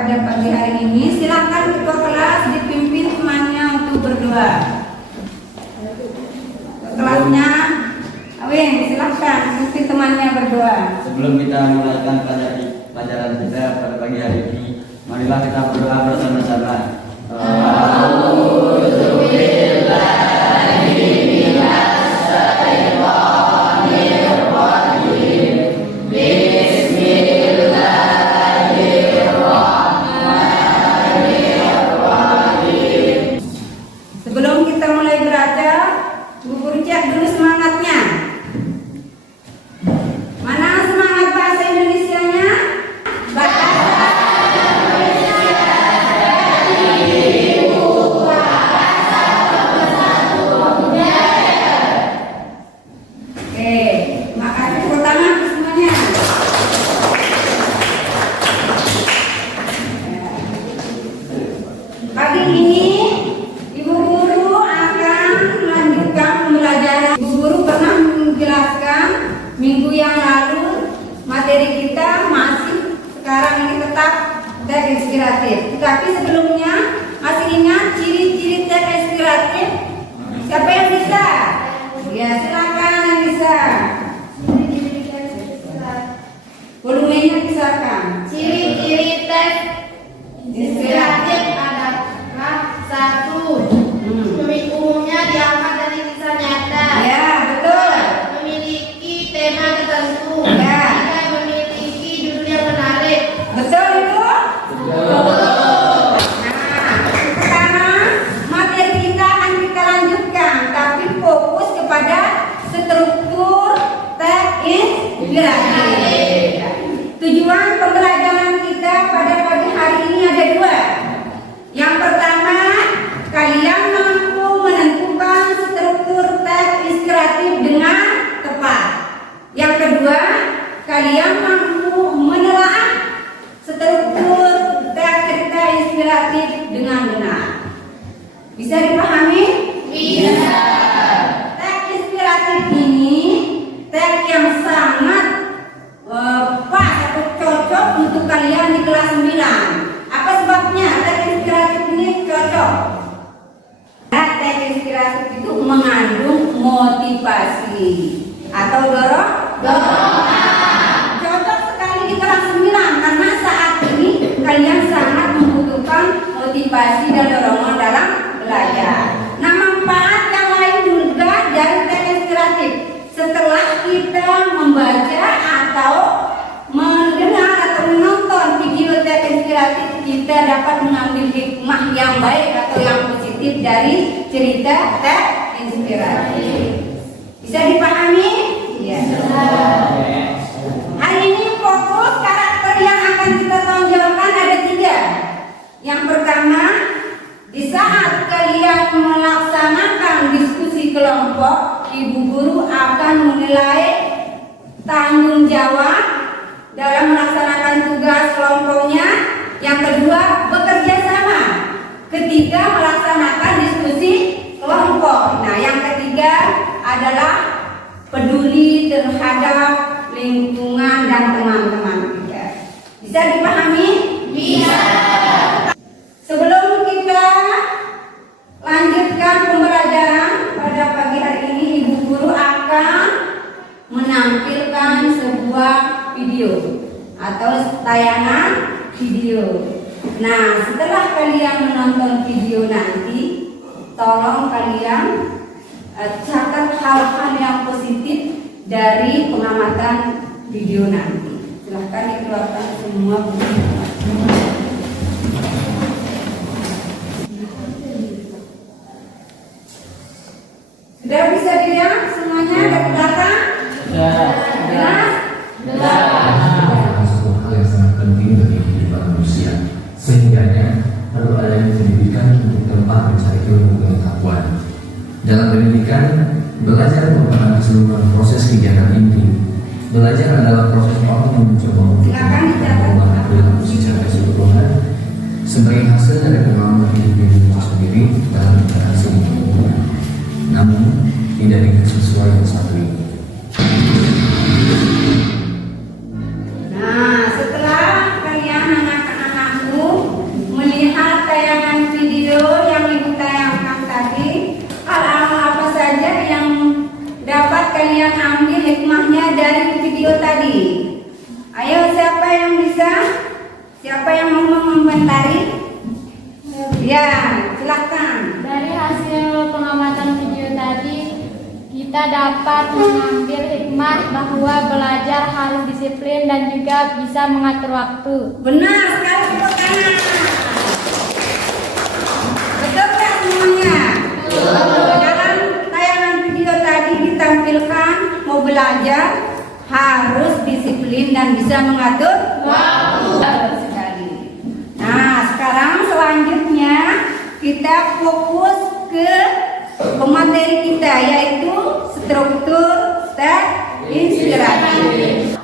pada pagi hari ini. Silakan ketua kelas dipimpin temannya untuk berdoa. Kelasnya, Awin, silakan pimpin temannya berdoa. Sebelum kita mulaikan pelajaran kita pada pagi hari ini, marilah kita berdoa bersama-sama. Sebelum kita mulai belajar, Bu Guru cek dulu semangatnya. Mana semangat bahasa Indonesianya? Oke, makasih tepuk tangan semuanya. Pagi ini Ibu Guru akan melanjutkan pembelajaran. Ibu Guru pernah menjelaskan minggu yang lalu materi kita masih sekarang ini tetap teks inspiratif. Tapi sebelumnya masih ingat ciri-ciri teks inspiratif? Siapa yang bisa? Ya silakan yang bisa. Volumenya silakan. Ciri-ciri teks inspiratif adalah satu, umumnya diangkat dari kisah nyata. Ya betul. Memiliki tema tertentu. Ya. Tidak memiliki judul yang menarik. Betul itu? Nah, sekarang materi kita akan kita lanjutkan, tapi fokus kepada struktur teks inspiratif. Tujuan pembelajaran kita pada pagi hari ini ada dua. Yang pertama, kalian mampu menentukan struktur teks inspiratif dengan tepat. Yang kedua, kalian mampu menelaah struktur teks cerita inspiratif dengan benar. Bisa dipahami? Bisa. Teks inspiratif ini teks yang sangat pas atau cocok untuk kalian di kelas 9. Apa sebabnya teks inspiratif ini cocok? Teks inspiratif itu mengandung motivasi atau dorongan. Cocok sekali di kelas 9 karena saat ini kalian sangat membutuhkan motivasi dan dorongan dalam belajar. Nah, manfaat yang lain juga dari teks inspiratif. Setelah kita membaca atau mendengar atau menonton video teks inspiratif, kita dapat mengambil hikmah yang baik atau yang positif dari cerita teks inspiratif. Bisa dipahami? Iya. Hari ini fokus karakter yang akan kita tonjolkan ada 3. Yang pertama, di saat kalian melaksanakan diskusi kelompok, Ibu Guru akan menilai tanggung jawab dalam melaksanakan tugas kelompoknya. Yang kedua, bekerja sama ketika melaksanakan diskusi kelompok. Nah, yang ketiga adalah peduli terhadap lingkungan dan teman-teman kita. Bisa dipahami? Bisa. Sebelum kita lanjutkan pembelajaran pada pagi hari ini, Ibu Guru akan menampilkan sebuah video atau tayangan video. Nah, setelah kalian menonton video nanti, tolong kalian catat hal-hal yang positif dari pengamatan video nanti. Silahkan dikeluarkan semua buku. Sudah bisa dilihat semuanya dari belakang? Jelas? Sebuah hal yang sangat penting bagi kehidupan manusia. Sehingganya perlu adanya pendidikan untuk tempat mencari ilmu pengetahuan. Dalam pendidikan, belajar merupakan keseluruhan proses kegiatan inti. Belajar adalah proses orang yang mencoba untuk mengubah perilaku secara keseluruhan sebagai hasil dari pengalaman hidup itu sendiri dalam interaksi dengan lingkungan. Namun, tidak dengan sesuai yang satu ini. Nah, setelah kalian anak-anakku Siapa yang mau mengomentari? Ya, silakan. Dari hasil pengamatan video tadi, kita dapat mengambil hikmah bahwa belajar harus disiplin dan juga bisa mengatur waktu. Benar sekali, tepuk tangan. Betul nggak semuanya? Dalam tayangan video tadi ditampilkan mau belajar harus disiplin dan bisa mengatur waktu. Betul sekali. Nah, sekarang selanjutnya kita fokus ke pemateri kita yaitu struktur teks inspiratif.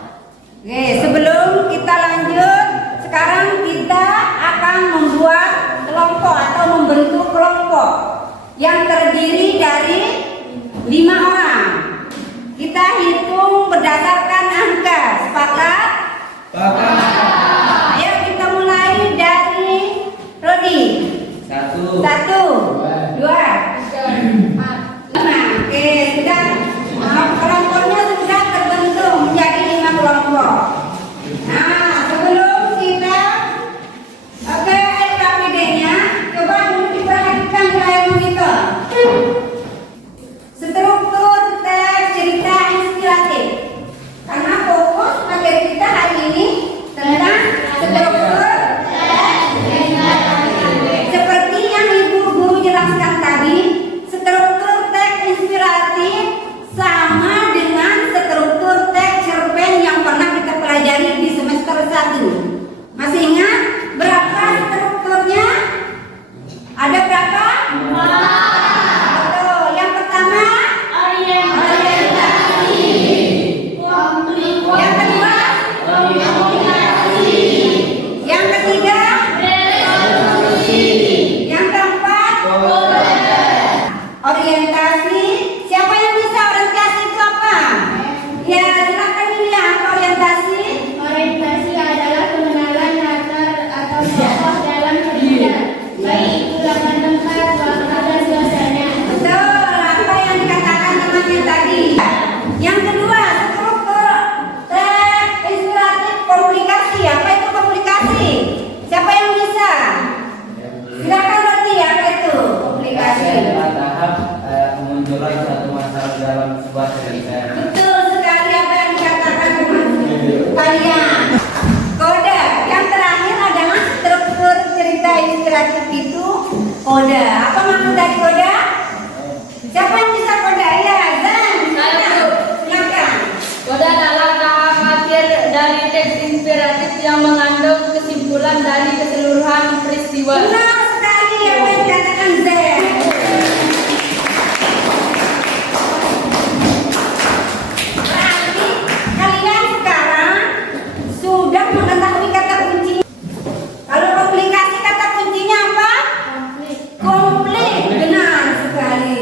Oke, sebelum kita lanjut, sekarang kita akan membuat kelompok atau membentuk kelompok yang terdiri dari 5 orang. Kita hitung berdasarkan angka. Sepakat? Ayo kita mulai dari Rodi. 1, 2, 3, 4, 5. Oke, sudah. Kelompoknya sudah terbentuk menjadi 5 kelompok. Nah, sebelum kita LKPD-nya, coba dulu diperhatikan di layar monitor. Struktur teks cerita inspiratif. Karena fokus materi kita hari ini tentang struktur teks inspiratif. Seperti yang Ibu Guru jelaskan tadi, struktur teks inspiratif sama dengan struktur teks cerpen yang pernah kita pelajari di semester 1. Masih ingat berapa strukturnya? Ada berapa? Betul. Yang pertama orientasi. Yang kedua komunikasi. Yang ketiga resolusi. Yang keempat orientasi. Siapa yang bisa orientasi itu apa? Ya, silakan ini apa orientasi? Orientasi adalah pengenalan latar atau tokoh dalam cerita, baik itu latar tempat, waktu, dan suasana. Betul, apa yang dikatakan temannya tadi. Yang kedua, struktur teks inspiratif komunikasi. Apa itu komunikasi? Siapa yang bisa? Silakan Roti, apa itu komunikasi? tahap memunculkan satu masalah dalam sebuah cerita. Betul sekali apa yang dikatakan teman kalian. Kode yang terakhir adalah struktur cerita inspiratif itu kode. Apa maksud dari kode? Siapa yang bisa kode? Ya, Zan. Silakan. Kode adalah tahap akhir dari teks inspiratif yang mengandung kesimpulan dari keseluruhan peristiwa. Benar sekali apa yang dikatakan Zan. Berarti kalian sekarang sudah mengetahui kata kunci. Kalau komplikasi kata kuncinya apa? Komplit. Benar sekali.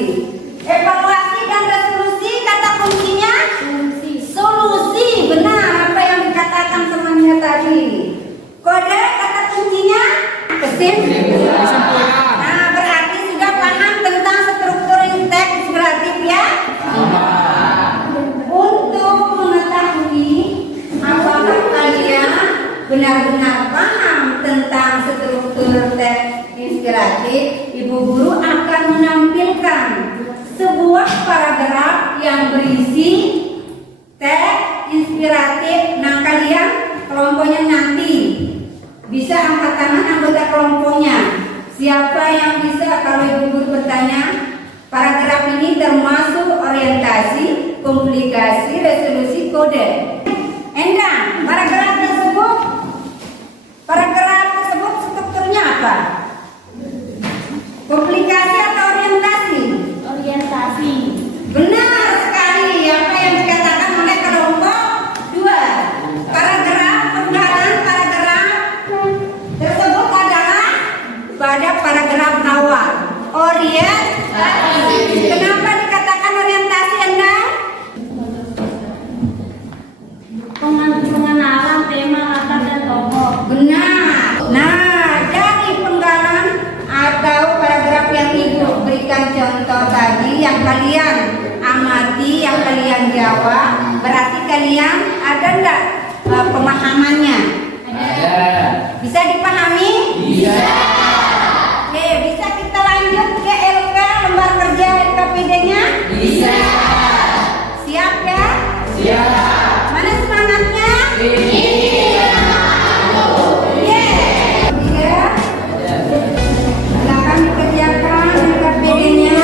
Evaluasi dan resolusi kata kuncinya solusi. Benar apa yang dikatakan temannya tadi. Kode kata kuncinya kesimpulan. Nah, berarti sudah paham tentang struktur teks inspiratif ya? Untuk mengetahui apakah kalian benar-benar paham tentang struktur teks inspiratif, Ibu Guru akan menampilkan sebuah paragraf yang berisi teks inspiratif. Nah, kalian kelompoknya nanti bisa angkat tangan anggota kelompoknya. Siapa yang bisa kalau Ibu Guru bertanya? Paragraf ini termasuk orientasi, komplikasi, resolusi, kode. Endang, paragraf tersebut strukturnya apa? Komplikasi atau orientasi? Orientasi. Benar sekali apa yang dikatakan oleh kelompok 2. Paragraf penggalan paragraf tersebut adalah pada paragraf awal. Orientasi. Kenapa dikatakan orientasi, Endang? Pengenalan tema, latar, dan tokoh. Benar. Nah, dari penggalan atau paragraf yang Ibu berikan contoh tadi yang kalian amati, yang kalian jawab, berarti kalian ada enggak pemahamannya? Ada. Bisa dipahami? Bisa. Oke, bisa kita lanjut ke LK lembar kerja LKPD-nya? Bisa. Siap ya? Siap. Mana semangatnya? Iya. Silakan dikerjakan LKPD-nya.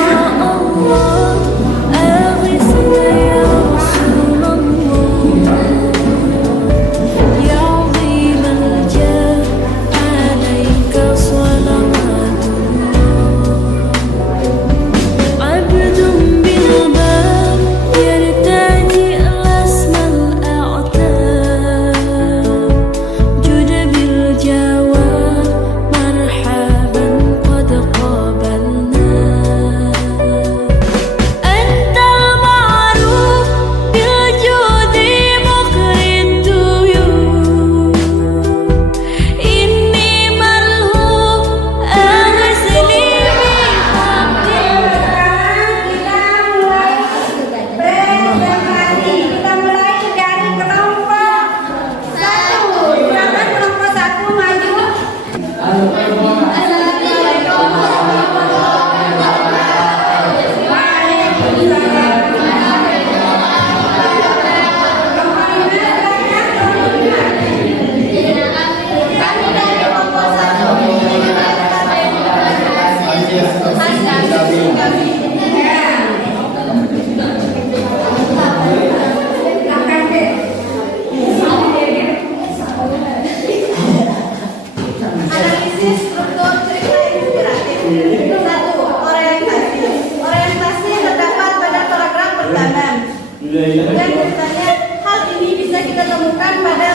Dan biasanya hal ini bisa kita temukan pada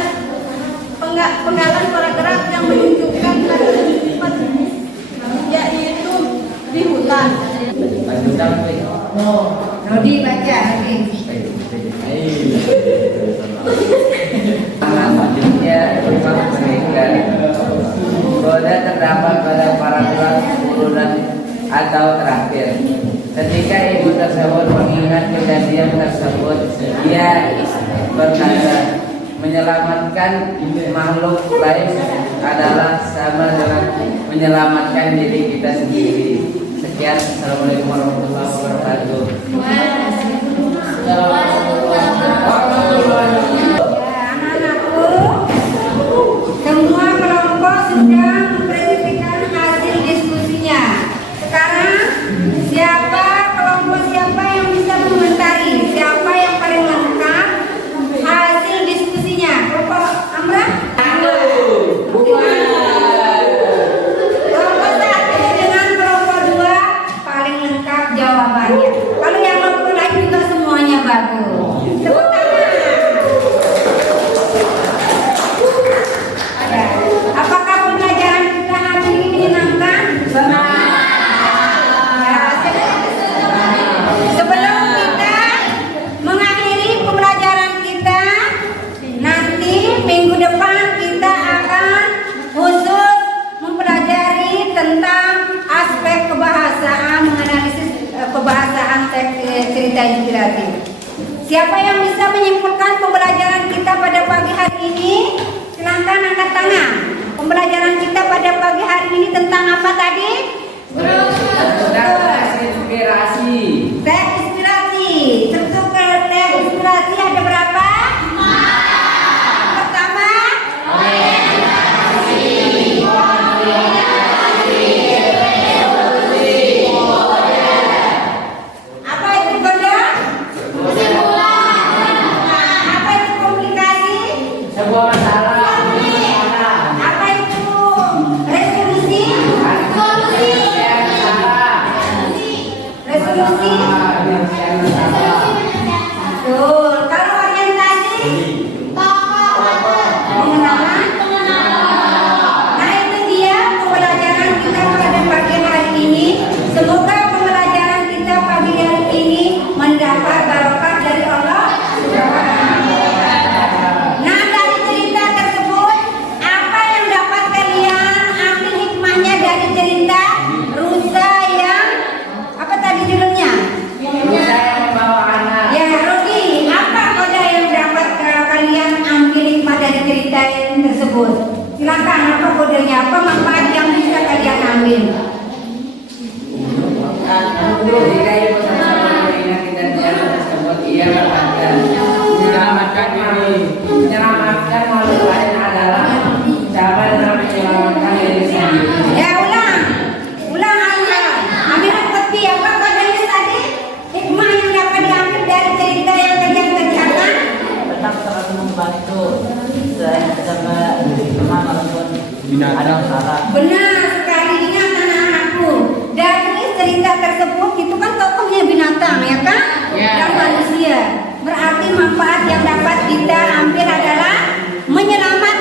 penggalan paragraf yang menunjukkan sifat jenis, yaitu di hutan. Rodi baca lagi. Selanjutnya rumah mereka. Koda terdapat pada paragraf 10 atau terakhir. Ketika ibu tersebut mengingat kejadian tersebut, ia berkata, menyelamatkan makhluk lain adalah sama dengan menyelamatkan diri kita sendiri. Sekian, assalamualaikum warahmatullahi wabarakatuh. Anak-anakku, semua kelompok sudah mempresentasikan hasil diskusinya. Sekarang siapa yang bisa mengomentari? Siapa yang paling lengkap hasil diskusinya? Kelompok Amrah? Kelompok 1 dengan kelompok 2 paling lengkap jawabannya. Kalau yang kelompok lain juga semuanya bagus. Tepuk tangan. Apakah pembelajaran kita hari ini menyenangkan? Sebelum kita mengakhiri pembelajaran kita, nanti minggu depan kita akan khusus mempelajari tentang aspek kebahasaan, menganalisis kebahasaan teks cerita inspiratif. Siapa yang bisa menyimpulkan pembelajaran kita pada pagi hari ini? Silahkan angkat tangan. Pembelajaran kita pada pagi hari ini tentang apa tadi? Inspirasi. Teks inspirasi. Struktur teks inspirasi ada berapa? 5. Pertama, apa itu kode? Apa itu komunikasi? Sebuah masalah. Apa itu resolusi? Resolusi Silakan, apa kodenya, apa manfaat yang bisa kalian ambil? Jika ibu sama mengingat dan jalan tersebut ia berkata menyelamatkan makhluk lain adalah cara dalam menyelamatkan diri sendiri. Ya ulang ayat. Ambil peti apa kodenya tadi? Hikmah yang dapat diambil dari cerita yang kalian kerjakan. Tetap selalu membantu sama teman ataupun ada salah. Benar sekali, ingat anak-anakku. Dari cerita tersebut itu kan tokohnya binatang ya kan? Dan manusia. Berarti manfaat yang dapat kita ambil adalah menyelamatkan